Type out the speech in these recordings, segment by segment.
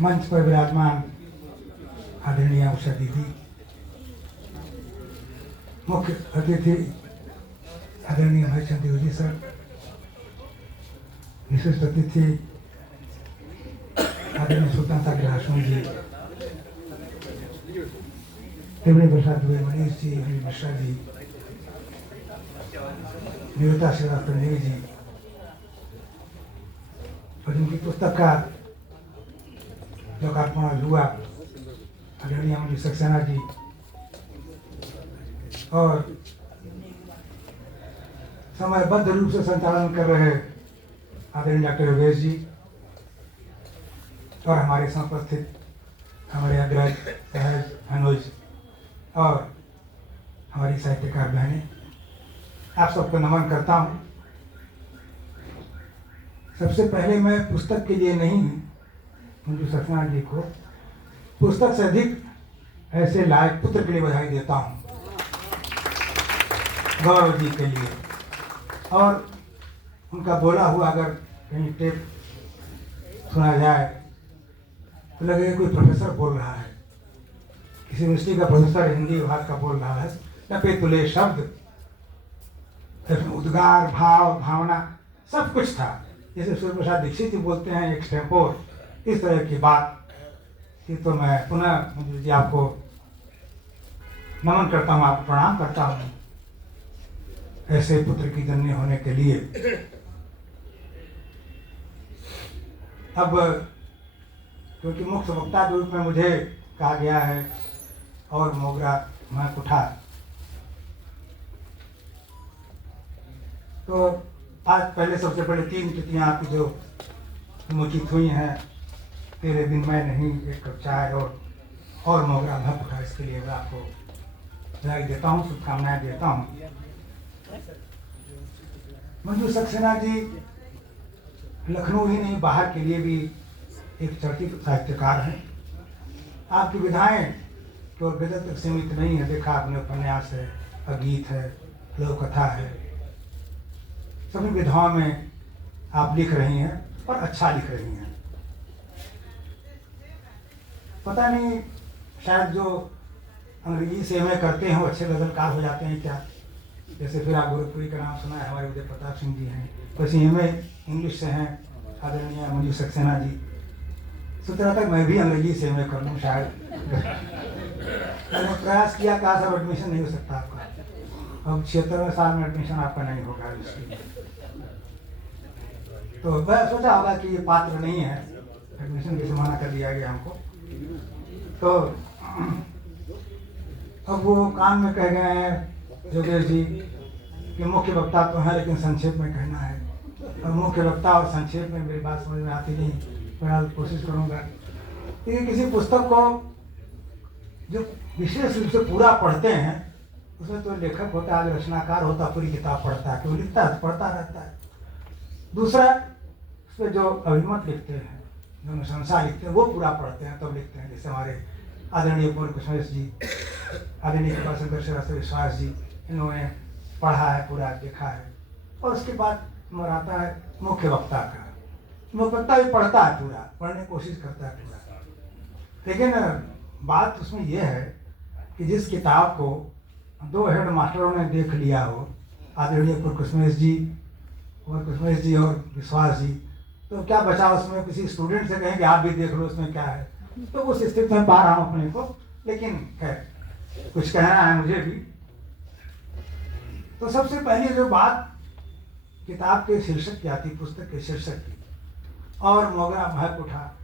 मंच पर विराजमान आदरणीय उषा दीदी, मुख्य अतिथि आदरणीय भाईचंद देव जी सर, विशिष्ट अतिथि आदरणीय स्वतंत्रता के भाषण जी, त्रिवेणी प्रसाद दुबे, मनीष जी, अनिल मिश्रा जी, निरुता श्रीवास्तव जी, और जिनकी पुस्तक का लोकार्पण हुआ आदरणीय मंजू सक्सेना जी, और समयबद्ध रूप से संचालन कर रहे आदरणीय डॉक्टर योगेश जी, और हमारे साथ उपस्थित हमारे अग्रज सहज अनुज और हमारी साहित्यकार बहनें, आप सबको नमन करता हूँ। सबसे पहले मैं पुस्तक के लिए नहीं, मंजू सक्सेना जी को पुस्तक से अधिक ऐसे लायक पुत्र के लिए बधाई देता हूँ, गौरव जी के लिए। और उनका बोला हुआ अगर कहीं टेप सुना जाए तो लगे कोई प्रोफेसर बोल रहा है, किसी यूनिवर्सिटी का प्रोफेसर हिंदी विभाग का बोल रहा है। नपे तुले शब्द, उद्गार, भाव, भावना सब कुछ था। जैसे सूर्य प्रसाद दीक्षित जी बोलते हैं एक्सटेम्पोर, इस तरह की बात थी। तो मैं पुनः मंजू जी आपको नमन करता हूँ, आपको प्रणाम करता हूँ ऐसे पुत्र की जननी होने के लिए। अब क्योंकि मुख्य वक्ता के रूप में मुझे कहा गया है और मोगरा महकुठा, तो आज पहले सबसे पहले 3 कृतियाँ आपकी जो उन्मोचित हुई हैं, तेरे बिन मैं नहीं, एक कप चाय और मोगरा महकुठा, इसके लिए मैं आपको बधाई देता हूँ, शुभकामनाएं देता हूँ। मंजू सक्सेना जी लखनऊ ही नहीं बाहर के लिए भी एक चर्चित साहित्यकार हैं। आपकी विधाएं केवल गजल तक सीमित नहीं है, देखा आपने, उपन्यास है, गीत है, लोक कथा है, सभी विधाओं में आप लिख रही हैं और अच्छा लिख रही हैं। पता नहीं शायद जो अंग्रेजी से एमए करते हैं वो अच्छे गजलकार हो जाते हैं क्या? जैसे फिर आप गोरखपुरी का नाम सुना है, हमारे उदय प्रताप सिंह जी हैं, वैसे एमए इंग्लिश से हैं आदरणीय मंजू सक्सेना जी। सोच रहा था मैं भी अंग्रेजी से एमए कर लूँ शायद। मैंने प्रयास किया, कहा सब एडमिशन नहीं हो सकता आपका, अब 76वें साल में एडमिशन आपका नहीं होगा इसलिए। तो मैं सोचा होगा कि ये पात्र नहीं है, एडमिशन की मना कर दिया गया हमको। तो अब वो कान में कह गए हैं योगेश जी कि मुख्य वक्ता तो है लेकिन संक्षेप में कहना है, और मुख्य वक्ता और संक्षेप में मेरी बात समझ में आती नहीं, मैं कोशिश करूँगा। क्योंकि किसी पुस्तक को जो विशेष रूप से पूरा पढ़ते हैं उसमें तो लेखक होता है, रचनाकार होता है, पूरी किताब पढ़ता है, केवल लिखता है, पढ़ता रहता है। दूसरा उसमें जो अभिमत लिखते हैं, जो अनुशंसा लिखते हैं, वो पूरा पढ़ते हैं तब लिखते हैं। जैसे हमारे आदरणीय पूर्ण कुशमेश जी, आदरणीय कृपाशंकर श्रीवास्तव विश्वास जी, इन्होंने पढ़ा है, पूरा देखा है। और उसके बाद नंबर आता है मुख्य वक्ता का। मुख्य वक्ता भी पढ़ता है, पूरा पढ़ने की कोशिश करता है पूरा, लेकिन बात उसमें यह है कि जिस किताब को 2 हेड मास्टरों ने देख लिया हो, आदरणीय पूर्ण कुशमेश जी और विश्वास जी, तो क्या बचा उसमें? किसी स्टूडेंट से कहें कि आप भी देख लो उसमें क्या है, तो उस स्थिति में पा रहा हूँ अपने को। लेकिन खैर कुछ कहना है मुझे भी। तो सबसे पहली जो बात किताब के शीर्षक की आती, पुस्तक के शीर्षक की, और मोगरा महकुठा,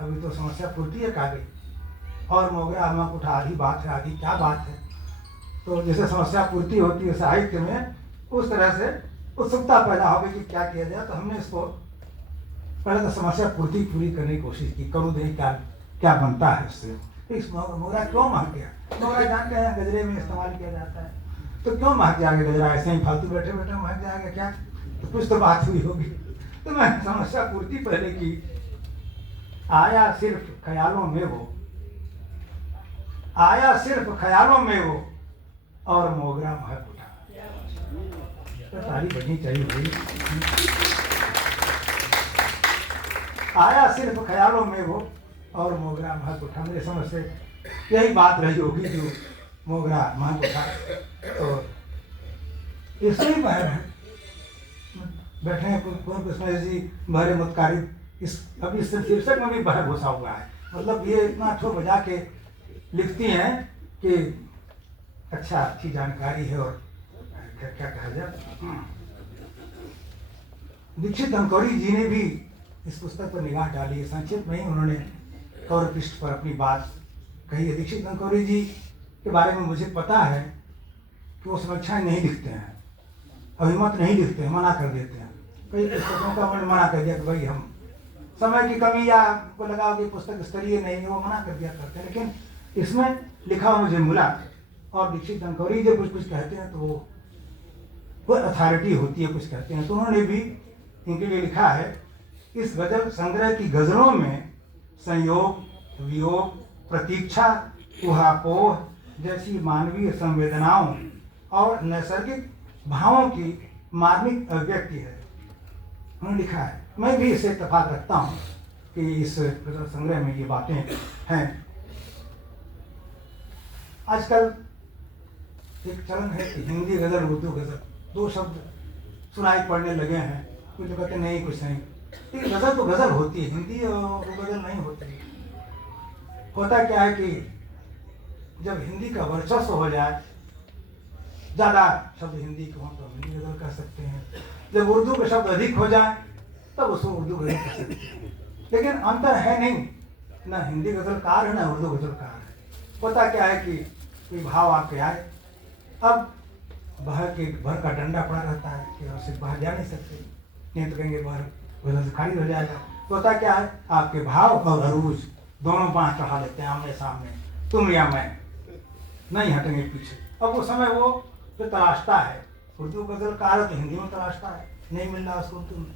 अभी तो समस्या पूर्ति है कागज, और मोगरा महकुठा आधी बात है, आधी क्या बात है। तो जैसे समस्या पूर्ति होती है साहित्य में, उस तरह से उत्सुकता पैदा हो गई कि क्या किया जाए। तो हमने इसको पहले तो समस्या पूर्ति पूरी करने की कोशिश की, करूँ नहीं क्या बनता है इससे। इस मोगरा क्यों महक गया? मोगरा जानते हैं गजरे में इस्तेमाल किया जाता है, तो क्यों महक जाएगा गजरा? ऐसे ही फालतू बैठे बैठे महक जाएगा क्या? तो कुछ तो बात हुई होगी। तो मैंने समस्या पूर्ति पहले की। आया सिर्फ ख्यालों में वो, आया सिर्फ ख्यालों में वो, और मोगरा महक उठा। तो ताली बजनी चाहिए भाई। आया सिर्फ ख्यालों में वो और मोगरा महक उठा। मेरे समझ से यही बात रही होगी जो मोगरा महक उठा। तो इसलिए बहर है बैठे हैं पुष्पा जी बहरे मुत्कारी। इस अभी इस शीर्षक में भी बहर घुसा हुआ है। मतलब ये इतना ठो बजा के लिखती हैं कि अच्छा अच्छी जानकारी है। और क्या क्या कहा जाए, दीक्षित धनकौरी जी ने भी इस पुस्तक पर निगाह डाली है। संक्षिप्त में ही उन्होंने कौर पृष्ठ पर अपनी बात कही है। दीक्षित धनकौरी जी के बारे में मुझे पता है कि वो समीक्षाएं नहीं लिखते हैं, अभिमत नहीं लिखते हैं, मना कर देते हैं। कई पुस्तकों का उन्होंने मना कर दिया कि भाई हम समय की कमी या को लगा कि पुस्तक स्तरीय नहीं है, वो मना कर दिया करते हैं। लेकिन इसमें लिखा हुआ मुझे मिला। और दीक्षित धनकौरी जब कुछ कुछ कहते हैं तो वो अथॉरिटी होती है, कुछ कहते हैं। तो उन्होंने भी इनके लिए लिखा है, इस गजल संग्रह की गजलों में संयोग, वियोग, प्रतीक्षा, ऊहापोह जैसी मानवीय संवेदनाओं और नैसर्गिक भावों की मार्मिक अभिव्यक्ति है। उन्होंने लिखा है। मैं भी इसे इत्तेफाक रखता हूँ कि इस गजल संग्रह में ये बातें हैं। आजकल एक चलन है कि हिंदी गजल उर्दू गजल दो शब्द सुनाई पड़ने लगे हैं। कुछ कहते नहीं, कुछ नहीं। लेकिन गजल तो गजल होती है, हिंदी और गजल नहीं होती। होता क्या है कि जब हिंदी का वर्चस्व हो जाए, ज़्यादा शब्द हिंदी के हों तो हिंदी गजल कह सकते हैं। जब उर्दू के शब्द अधिक हो जाए तब उसको उर्दू गजल कह सकते हैं। लेकिन अंतर है नहीं, ना हिंदी गजलकार है ना उर्दू गजलकार है। होता क्या है कि कोई भाव आपके आए, अब भर का डंडा पड़ा रहता है कि उससे बाहर जा नहीं सकते, नहीं तो कहेंगे बाहर गजल खारिज हो जाएगा। तो होता क्या है, आपके भाव और अरूज दोनों बाँह चढ़ा लेते हैं आमने सामने, तुम या मैं, नहीं हटेंगे पीछे। अब वो समय वो जो तलाशता है, उर्दू गजलकार तो हिंदी में तलाशता है, नहीं मिल रहा उसको उर्दू में,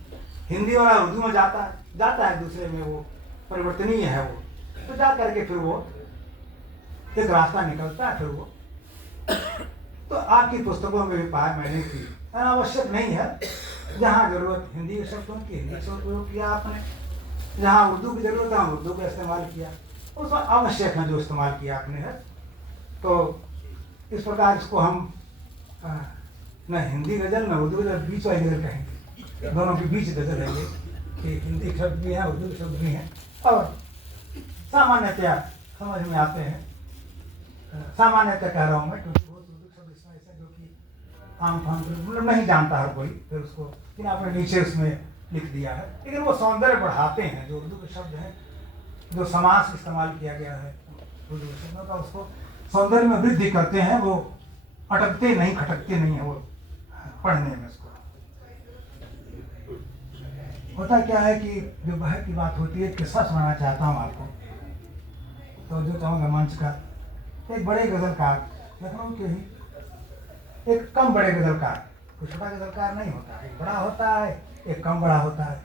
हिंदी वाला उर्दू में जाता है दूसरे में, वो परिवर्तनीय है वो। तो जा करके फिर वो एक रास्ता निकलता है। फिर वो तो आपकी पुस्तकों में भी पाया मैंने कि अनावश्यक नहीं है। जहाँ जरूरत हिंदी के शब्दों की हिंदी से उपयोग किया आपने, जहाँ उर्दू की जरूरत है उर्दू का इस्तेमाल किया, उसमें आवश्यक है जो इस्तेमाल किया आपने है। तो इस प्रकार इसको हम न हिंदी गजल न उर्दू गजल, बीच वाली गजल कहेंगे। दोनों के बीच गजल है ये कि हिंदी शब्द भी हैं, उर्दू के शब्द भी हैं और सामान्यतया समझ में आते हैं। सामान्यतः कह रहा हूँ मैं, क्योंकि बहुत उर्दू शब्द इसमें ऐसे जो कि आम फाम मतलब नहीं जानता हर कोई, फिर उसको फिर आपने नीचे उसमें लिख दिया है। लेकिन वो सौंदर्य बढ़ाते हैं जो उर्दू के शब्द हैं, जो समास इस्तेमाल किया गया है उर्दू के शब्दों का, उसको सौंदर्य में वृद्धि करते हैं। वो अटकते नहीं, खटकते नहीं है वो पढ़ने में। उसको होता क्या है कि जो बहर की बात होती है, किस्सा सुनाना चाहता हूँ आपको, तो जो चाहूँगा मंच का। एक बड़े गजलकार, लखनऊ के ही एक कम बड़े गजलकार, कोई छोटा गजलकार नहीं होता, एक बड़ा होता है एक कम बड़ा होता है।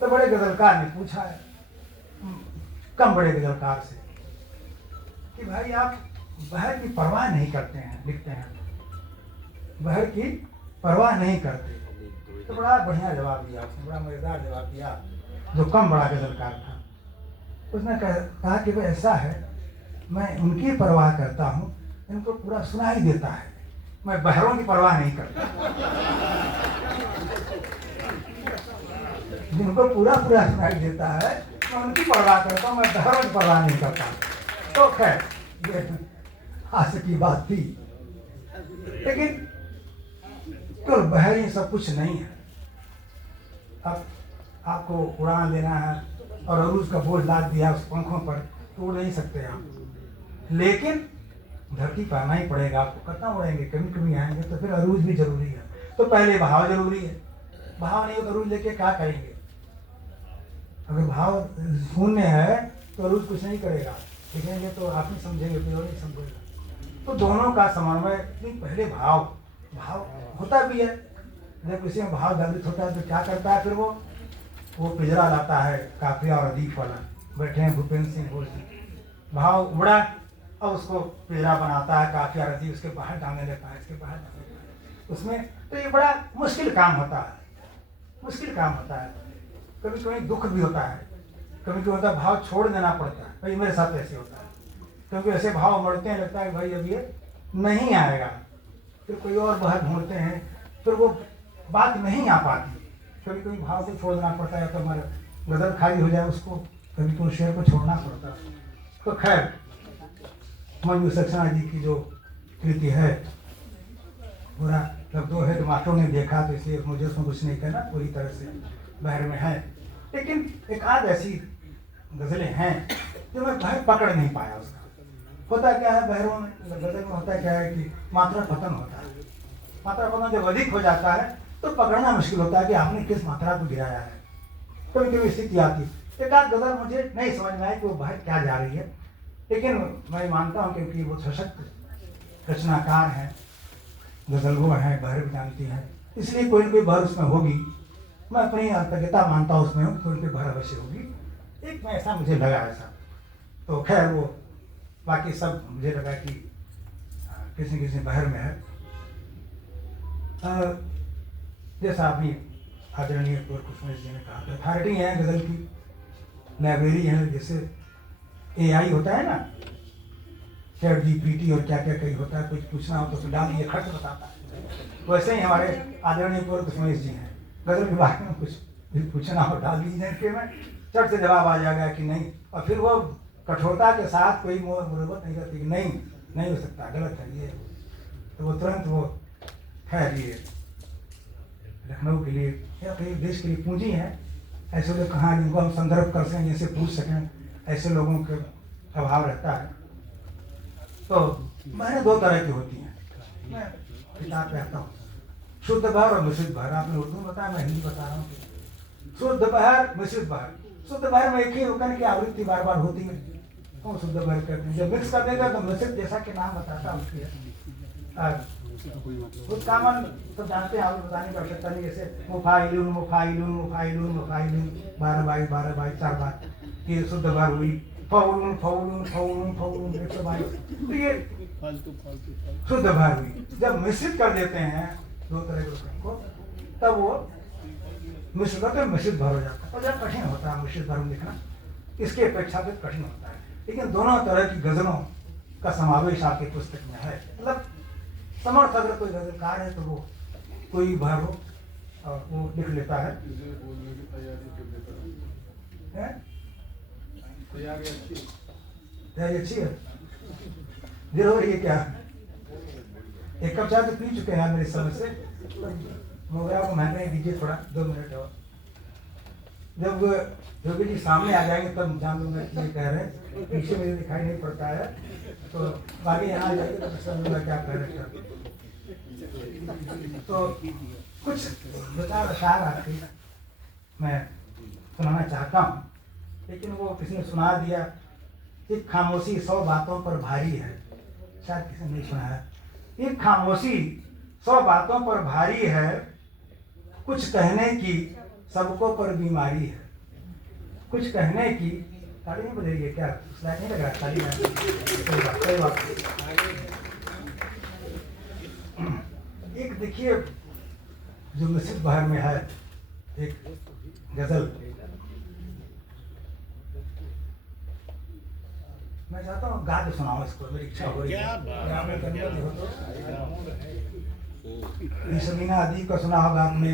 तो बड़े गजलकार ने पूछा है कम बड़े गजलकार से कि भाई आप बहर की परवाह नहीं करते हैं, लिखते हैं, बहर की परवाह नहीं करते। तो बड़ा बढ़िया जवाब दिया उसने, बड़ा मजेदार जवाब दिया जो कम बड़ा गजलकार था। उसने कहा कि भाई ऐसा है, मैं उनकी परवाह करता हूँ इनको पूरा सुनाई देता है, मैं बहरों की परवाह नहीं करता। जिनको पूरा पूरा सुनाई देता है मैं उनकी परवाह करता हूँ, मैं बहरों की परवाह नहीं करता। तो खैर ये हास्य की बात थी, लेकिन तो बहर ये सब कुछ नहीं है। अब आपको उड़ान लेना है और अरूज का बोझ लाद दिया उस पंखों पर, तो उड़ नहीं सकते आप, लेकिन धरती पर आना ही पड़ेगा आपको। कितना उड़ेंगे, कभी कभी आएंगे, तो फिर अरूज भी जरूरी है। तो पहले भाव जरूरी है, भाव नहीं हो तो अरूज लेके क्या करेंगे। अगर भाव शून्य है तो अरूज कुछ नहीं करेगा, लिखेंगे तो आप ही समझेंगे, कोई और नहीं समझेगा। तो दोनों का समन्वय, पहले भाव होता भी है। जब किसी में भाव जागृत होता है तो क्या करता है, फिर वो पिंजरा लाता है काफिया और अदीफ वाला, बैठे हैं भूपेंद्र सिंह घोष जी, भाव उड़ा और उसको पिंजरा बनाता है काफिया और अदीफ, उसके बाहर डालने लगता है, इसके बाहर डालने लगता है उसमें। तो ये बड़ा मुश्किल काम होता है, मुश्किल काम होता है। कभी कभी दुख भी होता है, कभी कभी होता है भाव छोड़ देना पड़ता है। भाई मेरे साथ ऐसे होता है, क्योंकि ऐसे भाव बढ़ते हैं, लगता है कि भाई अब ये नहीं आएगा, फिर कोई और बाहर ढूंढते हैं, फिर वो बात नहीं आ पाती। कभी कभी भाव को छोड़ देना पड़ता है, तो हमारा गजल खाली हो जाए उसको, कभी तो शेर को छोड़ना पड़ता है। तो खैर मंजू सक्सेना जी की जो कृति है, पूरा जब दो हेड मास्टरों ने देखा तो इसलिए मुझे उसमें कुछ नहीं कहना, पूरी तरह से बहर में है। लेकिन एक आध ऐसी गज़लें हैं जो मैं बहर पकड़ नहीं पाया उसका। होता क्या है बहरों में, गज़ल में होता क्या है कि मात्रा पतन होता है। मात्रा पतन जब अधिक हो जाता है तो पकड़ना मुश्किल होता है कि आपने किस मात्रा को गिराया है। कभी कभी स्थिति आती, एक आध गज़ल मुझे नहीं समझ में आया कि वो बहर क्या जा रही है, लेकिन मैं मानता हूँ क्योंकि वो सशक्त रचनाकार हैं, गज़लगो हैं, बहर भी जानती हैं, इसलिए कोई ना कोई बहर उसमें होगी। मैं अपनी अर्थज्ञता मानता हूँ उसमें, कोई ना कोई बहर अवश्य होगी। एक में ऐसा मुझे लगा ऐसा, तो खैर वो बाकी सब मुझे लगा कि किसी किसी बहर में है। जैसा अभी आदरणीय कुसुम जी ने कहा, अथॉरिटी है गज़ल की, लाइब्रेरी है, जैसे AI होता है ना, चैट GPT और क्या क्या कहीं होता है, कुछ पूछना हो तो उसमें डाल दिए, खर्च बताता है। वैसे ही हमारे आदरणीय कुसुम जी हैं, गज़ल के बारे में कुछ भी पूछना हो डाल दीजिए कि मैं चट से जवाब आ जाएगा कि नहीं, और फिर वो कठोरता के साथ कोई मुरब्बत नहीं करती कि नहीं हो सकता, गलत है ये, तो वो तुरंत वो खैर ये लखनऊ के लिए या कहीं देश के लिए पूंजी है। ऐसे लोग कहाँ जिनको हम संदर्भ कर सकें, जैसे पूछ सकें, ऐसे लोगों के अभाव रहता है। तो मैंने दो तरह की होती हैं, मैं किताब पढ़ता हूँ, शुद्ध बहर और मिश्रित बहर। आपने उर्दू में बताया, मैं हिंदी बता रहा हूँ। शुद्ध बहर, मिश्रित बहर। शुद्ध बहर में एक ही रुकन की आवृत्ति बार बार होती है, तो शुद्ध बहर कहते हैं। जब मिक्स कर देगा तो मिश्रित, जैसा कि नाम बताता है उसकी है। कुछ कामन तो जानते हैं, आप बताने की आवश्यकता नहीं, जैसे मुफाइलुन मुफाइलुन मुफाइलुन मुफाइलुन 12 बाई 4 बार, ये शुद्ध बहर हुई। फौलुन फौलुन फौलुन फौलुन 122, तो ये शुद्ध बहर हुई। जब मिश्रित कर देते हैं दो तरह के रुकन को, तब वो मिश्रित करते मिश्रित बहर हो जाता है, और जब कठिन होता है मिश्रित बहर लिखना, इसके अपेक्षाकृत कठिन होता है। लेकिन दोनों तरह की गज़लों का समावेश आपकी पुस्तक में है। मतलब समर्थ अगर कोई गज़लकार है तो वो कोई बहर हो और वो लिख लेता है। तैयारी अच्छी है, देर हो रही है क्या? एक कप चाय तो पी चुके हैं मेरी समझ से, मोगरा को महकने दीजिए थोड़ा, 2 मिनट और। जब जोगी जी सामने आ जाएंगे तब जान लूंगा कि ये कह रहे हैं, पीछे मुझे दिखाई नहीं पड़ता है, तो बाकी यहाँ आ जाएंगे तो समझूंगा क्या कह रहे हैं। तो कुछ विचार अशार आपकी मैं सुनाना चाहता हूँ, लेकिन वो किसी ने सुना दिया। एक खामोशी 100 बातों पर भारी है, शायद किसी ने नहीं सुना है। एक खामोशी 100 बातों पर भारी है, कुछ कहने की सबको पर बीमारी है। कुछ कहने की, ताली नहीं बजाइए क्या, स्लाइड नहीं लग रहा ताली में, सही बात। एक देखिए जो मिश्रित बहर में है एक गज़ल, मैं चाहता हूँ गा के सुनाऊं इसको, मेरी इच्छा हो रही है। समीना आदि का सुना होगा आपने,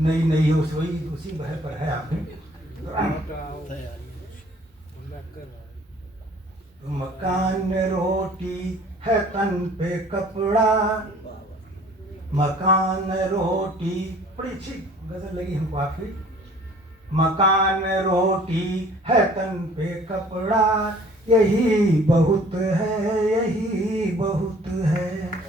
नई नई हो उसी बहर पर है आपने। मकान रोटी है तन पे कपड़ा, मकान रोटी, बड़ी अच्छी गजल लगी हमको आपकी। मकान रोटी है तन पे कपड़ा, यही बहुत है, यही बहुत है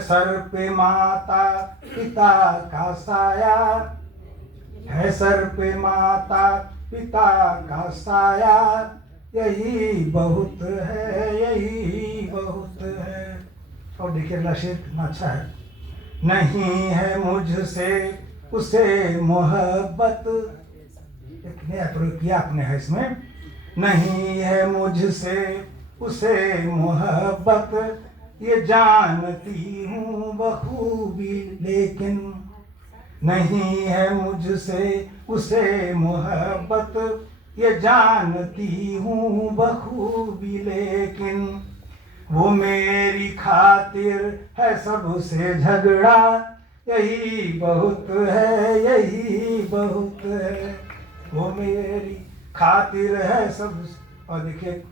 सर पे माता पिता का साया, है सर पे माता पिता का साया, यही बहुत है, यही बहुत है। और देखिए अगला शेर कितना अच्छा है। नहीं है मुझसे उसे मोहब्बत, एक नया प्रयोग किया आपने है इसमें। नहीं है मुझसे उसे मोहब्बत, ये जानती हूँ बखूबी, लेकिन नहीं है मुझसे उसे मोहब्बत, ये जानती हूँ बखूबी, लेकिन वो मेरी खातिर है सबसे झगड़ा, यही बहुत है, यही बहुत है। वो मेरी खातिर है सब। और देखिए,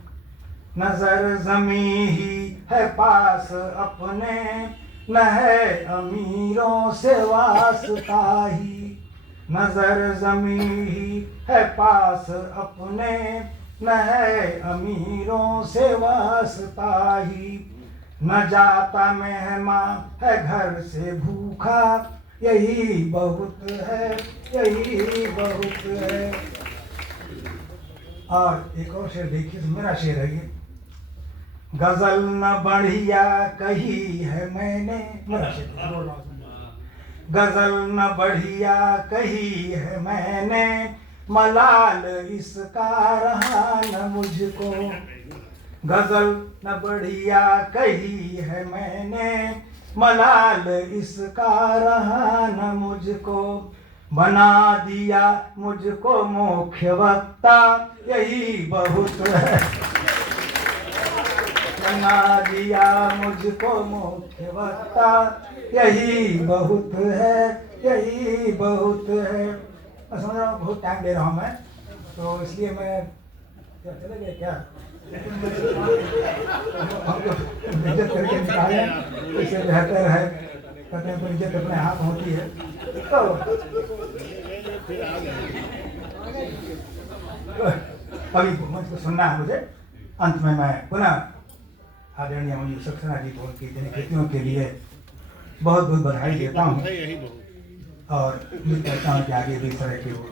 नजर जमी ही है पास अपने, न है अमीरों से वास्ता ही। नजर जमी ही है पास अपने, न है अमीरों से वास्ता ही। न जाता मेहमान है घर से भूखा, यही बहुत है, यही बहुत है। और एक और शेर देखिए, मेरा शेर है ये। गजल न बढ़िया कही है मैंने, मेरा शेर बोल रहा हूँ। गजल न बढ़िया कही है मैंने, मलाल इसका रहा न मुझको। गजल न बढ़िया कही है मैंने, मलाल इसका रहा न मुझको। बना दिया मुझको मुख्य वक्ता, यही बहुत है। बना दिया मुझको मुख्य वक्ता, यही बहुत है, यही बहुत है। मैं समझ रहा हूँ बहुत टाइम ले रहा हूँ मैं, तो इसलिए मैं क्या चले गए क्या? हमको इज्जत करके निकाले, इससे बेहतर है। कहते हैं तो इज्जत अपने हाथ होती है। तो अभी मुझको सुनना है मुझे। अंत में मैं पुनः आदरणीय मुझे सक्सेना जी को उनकी जनकृतियों के लिए बहुत बहुत बधाई देता हूँ, और उम्मीद करता हूँ कि आगे भी इस तरह की वो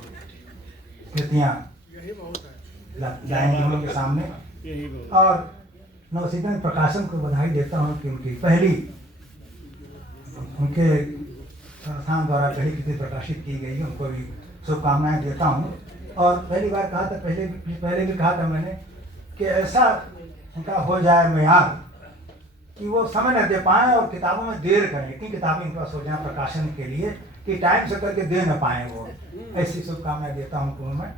कृतियाँ जाएंगी हम लोग के सामने। और नवसीधन प्रकाशन को बधाई देता हूँ कि उनकी पहली, उनके संस्थान द्वारा पहली कृति प्रकाशित की गई है, उनको भी शुभकामनाएं देता हूँ। और पहली बार कहा था, पहले भी कहा था मैंने कि ऐसा उनका हो जाए मेयार कि वो समय न दे पाएँ और किताबों में देर करें। इतनी किताबें इनके पास हो जाए प्रकाशन के लिए कि टाइम से करके दे न पाएँ वो। ऐसी शुभकामनाएं देता हूँ उनको मैं।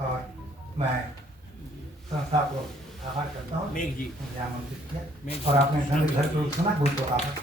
और मैं संस्था को आभार करता हूँ, आमंत्रित किया। और आपने घर पर सुना, बहुत बहुत आभार।